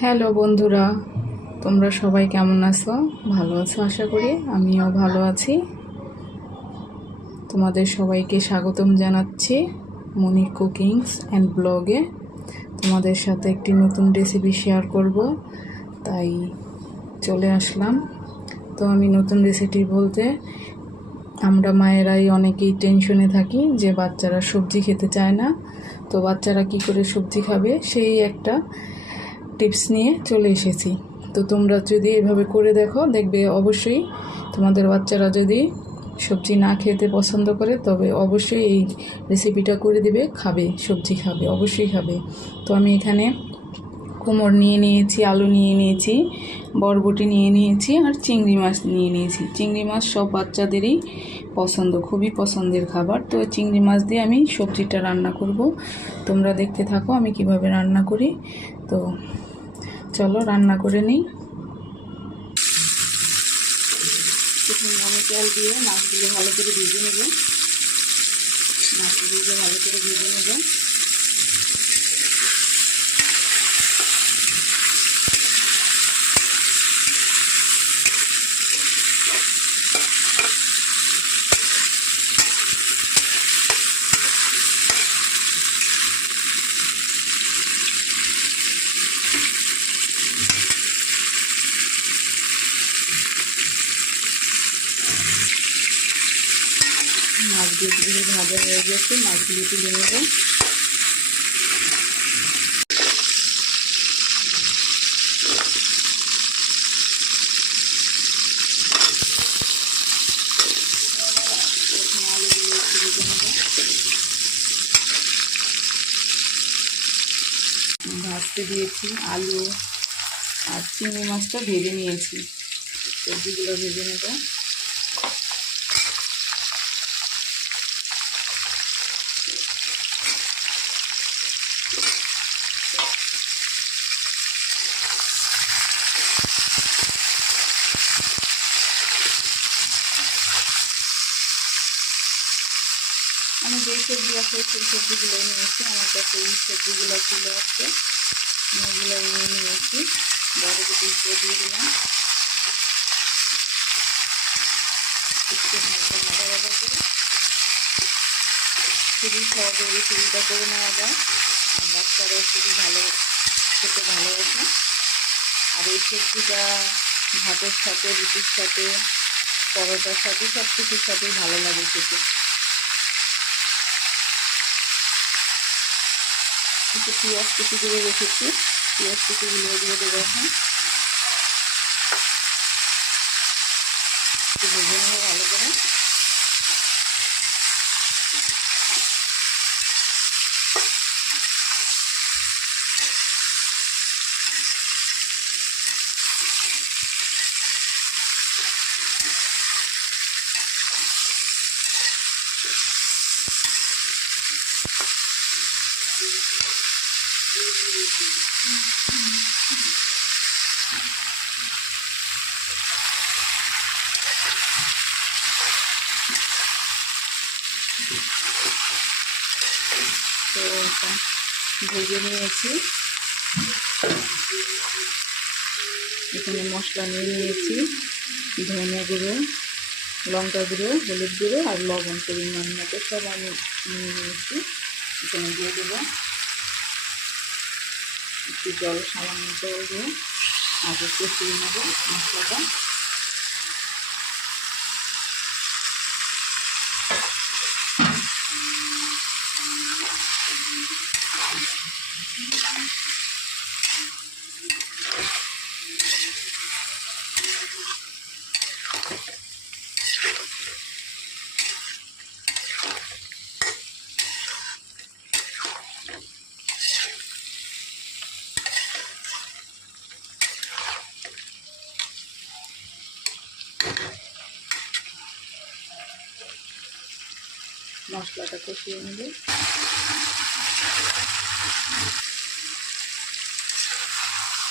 Hello বন্ধুরা, তোমরা সবাই কেমন আছো? ভালো আছো আশা করি। আমিও ভালো আছি। তোমাদের সবাইকে স্বাগতম জানাচ্ছি মনির কুকিংস অ্যান্ড ব্লগে। তোমাদের সাথে একটি নতুন রেসিপি শেয়ার করব, তাই চলে আসলাম। তো আমি নতুন রেসিপি বলতে, আমরা মায়েরাই অনেকেই টেনশনে থাকি যে বাচ্চারা সবজি খেতে চায় না। তো বাচ্চারা কি করে সবজি খাবে, সেই একটা টিপস নিয়ে চলে এসেছি। তো তোমরা যদি এভাবে করে দেখো, দেখবে অবশ্যই তোমাদের বাচ্চারা যদি সবজি না খেতে পছন্দ করে, তবে অবশ্যই এই রেসিপিটা করে দিবে, খাবে, সবজি খাবে, অবশ্যই খাবে। তো আমি এখানে কুমড় নিয়ে নিয়েছি, আলু নিয়ে নিয়েছি, বরবটি নিয়ে নিয়েছি, আর চিংড়ি মাছ নিয়ে নিয়েছি। চিংড়ি মাছ সব বাচ্চাদেরই পছন্দ, খুবই পছন্দের খাবার। তো চিংড়ি মাছ দিয়ে আমি সবজিটা রান্না করব। তোমরা দেখতে থাকো আমি কিভাবে রান্না করি। তো চলো রান্না করে নিই। প্রথমে আমি তেল দিয়ে মাছগুলো ভালো করে ভেজে নেব। মাছগুলো ভালো করে ভেজে নেব। মাছগুলো ভাজা হয়ে গেছে, মাছগুলো তুলে নেব। আলুগুলো একটু ভেজে নেব। ভাজতে দিয়েছি আলু আর চিংড়ি মাছটা ভেজে নিয়েছি। সবজিগুলো ভেজে নেব। আমি যেই সবজি আছে সেই সবজিগুলো নিয়েছি। আমার কাছে এই সবজিগুলো ছিল আছে, এগুলো নিয়ে নিয়েছি। বরবটি দিয়ে দিলাম, একটু হালকা ভাজা ভাজা করে। খুবই সহজে রেসিপিটা করে নেওয়া যায়, আর বাচ্চারা খুবই ভালো খেতে ভালোবাসে। আর এই সবজিটা ভাতের সাথে, রুটির সাথে, পরোটার সাথে, সব কিছুর সাথেই ভালো লাগে খেতে। একটু পেঁয়াজ কুচি করে রেখেছি, পেঁয়াজ কুচিগুলো দিয়ে দেবো এখন। একটু ভেজে নেবো ভালো করে। তো ভেজে নিয়েছি। এখানে মশলা নিয়ে নিয়েছি, ধনে গুঁড়ো, লঙ্কা গুঁড়ো, হলুদ গুঁড়ো আর লবণ পরিমাণ মতো সব আমি নিয়ে নিয়েছি। এখানে দিয়ে দেবো একটু জল, সামান্য জল দিয়ে আগে কষিয়ে নেবো মশলাটা। মশলাটা কষিয়ে নেব।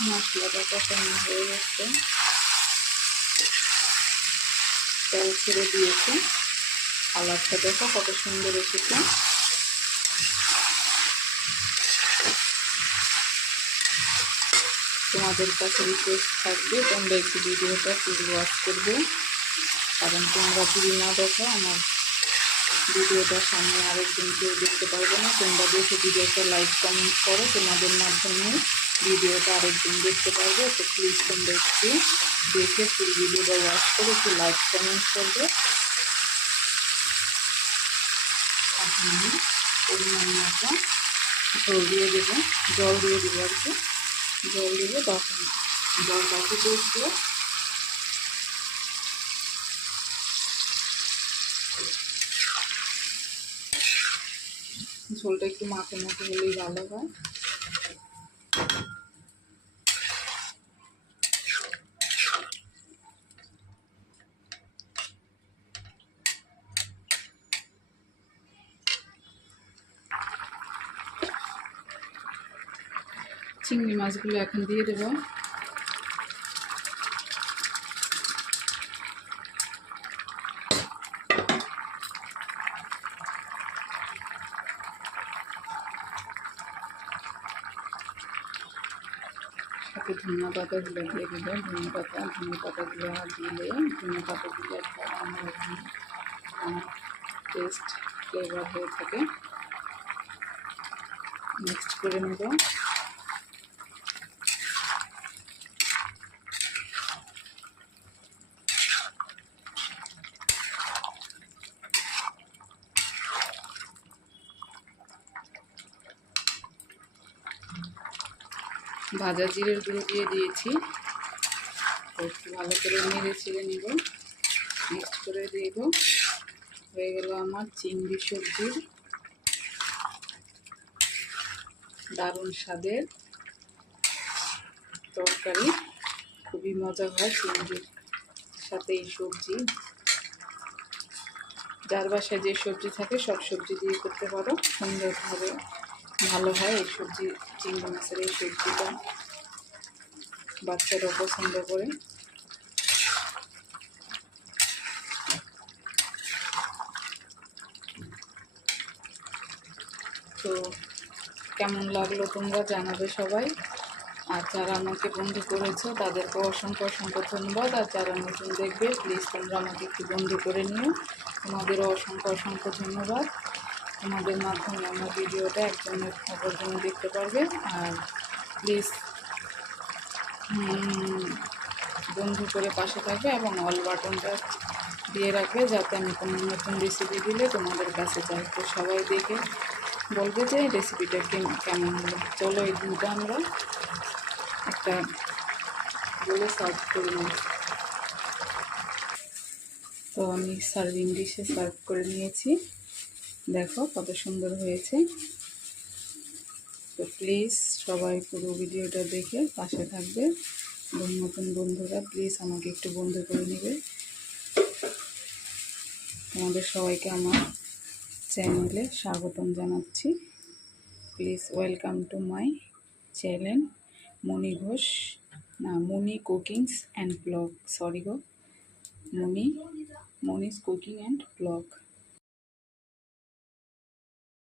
মশলাটা কষানো হয়ে গেছে, তেল ছেড়ে দিয়েছে। কালারটা দেখো কত সুন্দর এসেছে। তোমাদের কাছে রিকোয়েস্ট থাকবে তোমরা একটু ভিডিওটা ফুল ওয়াচ করবে, কারণ তোমরা যদি না দেখো আমার ভিডিওটার সামনে আরেকজন কেউ দেখতে পারবে না। তোমরা দেখে ভিডিওটা লাইক কমেন্ট করো, তোমাদের মাধ্যমে ভিডিওটা আরেকজন দেখতে পারবে। তো প্লিজ তোমরা একটু দেখে ফুল ভিডিওটা ওয়াচ করে একটু লাইক কমেন্ট করবে। এখন আমি পরিমাণ মতো ঝোল দিয়ে দেবো, জল দিয়ে দেবো আর কি। জল দেবো, তখন জলটা ফুটে উঠলে ঝোলটা একটু মাখো মাখো হলেই ভালো হয়। চিংড়ি মাছগুলো এখন দিয়ে দেবো। সাথে ধনিয়া পাতাগুলো দিয়ে দেবো। ধনিয়া পাতাগুলো দিলে ধনিয়া পাতাগুলো একটা অন্যরকম টেস্ট ফ্লেভার হয়ে থাকে। মিক্সড করে নেব। ভাজা জিরের গুঁড়ো দিয়ে দিয়েছি, একটু ভালো করে নেড়ে ছেড়ে নেব, মিক্সড করে দেব। হয়ে গেল আমার চিংড়ি সবজির দারুণ স্বাদের তরকারি। খুবই মজা হয় চিংড়ির সাথে এই সবজি। যার বাসায় যে সবজি থাকে সব সবজি দিয়ে করতে পারো, সুন্দরভাবে ভালো হয় এই সবজি। চিংড়ি মাছের এই সবজিটা বাচ্চারাও পছন্দ করে। তো কেমন লাগলো তোমরা জানাবে সবাই। আর যারা আমাকে বন্ধু করেছো তাদেরকে অসংখ্য অসংখ্য ধন্যবাদ। আর যারা নতুন দেখবে প্লিজ তোমরা আমাকে একটু বন্ধু করে নিও। তোমাদেরও অসংখ্য অসংখ্য ধন্যবাদ। তোমাদের মাধ্যমে আমার ভিডিওটা একজনের অপরজন দেখতে পারবে। আর প্লিজ বন্ধু করে পাশে থাকবে এবং অল বাটনটা দিয়ে রাখবে, যাতে আমি কোনো নতুন রেসিপি দিলে তোমাদের কাছে যাই। তো সবাই দেখে বলবে যে রেসিপিটা কেমন হলো। চলো এই দুটো আমরা একটা বলে সার্ভ করে নিই। তো আমি সার্ভিং ডিশে সার্ভ করে নিয়েছি, দেখো কত সুন্দর হয়েছে। তো প্লিজ সবাই পুরো ভিডিওটা দেখে পাশে থাকবে। নতুন বন্ধুরা প্লিজ আমাকে একটু বন্ধু করে নেবে। তোমাদের সবাইকে আমার চ্যানেলে স্বাগতম জানাচ্ছি। Please welcome to my channel Moni Ghosh, না Moni cookings and blog, sorry গো, মনিস কুকিং অ্যান্ড ব্লগ।